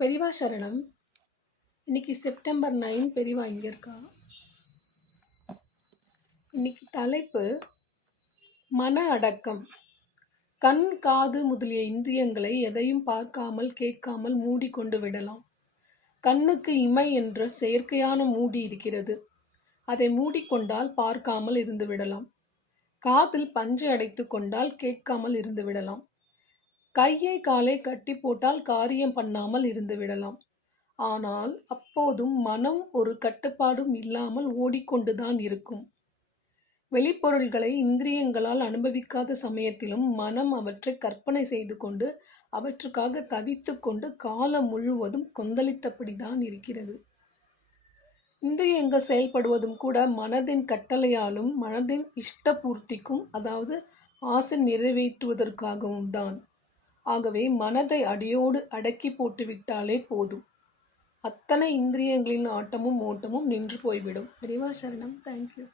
பெரியவா சரணம். இன்னைக்கு செப்டம்பர் 9. பெரியவா இங்கே இருக்கா? இன்னைக்கு தலைப்பு மன அடக்கம். கண், காது முதலிய இந்திரியங்களை எதையும் பார்க்காமல் கேட்காமல் மூடிக்கொண்டு விடலாம். கண்ணுக்கு இமை என்ற செயற்கையான மூடி இருக்கிறது. அதை மூடிக்கொண்டால் பார்க்காமல் இருந்து விடலாம். காதில் பஞ்சை அடைத்து கொண்டால் கேட்காமல் இருந்து விடலாம். கையை காலை கட்டி போட்டால் காரியம் பண்ணாமல் இருந்து விடலாம். ஆனால் அப்போதும் மனம் ஒரு கட்டுப்பாடும் இல்லாமல் ஓடிக்கொண்டுதான் இருக்கும். வெளிப்பொருள்களை இந்திரியங்களால் அனுபவிக்காத சமயத்திலும் மனம் அவற்றை கற்பனை செய்து கொண்டு அவற்றுக்காக தவித்து கொண்டு காலம் முழுவதும் கொந்தளித்தபடிதான் இருக்கிறது. இந்திரியங்கள் செயல்படுவதும் கூட மனதின் கட்டளையாலும் மனதின் இஷ்ட பூர்த்திக்கும், அதாவது ஆசை நிறைவேற்றுவதற்காகவும் தான். ஆகவே மனதை அடியோடு அடக்கி போட்டு விட்டாலே போதும். அத்தனை இந்திரியங்களின் ஆட்டமும் ஓட்டமும் நின்று போய்விடும். பெரியவா சரணம். தேங்க்யூ.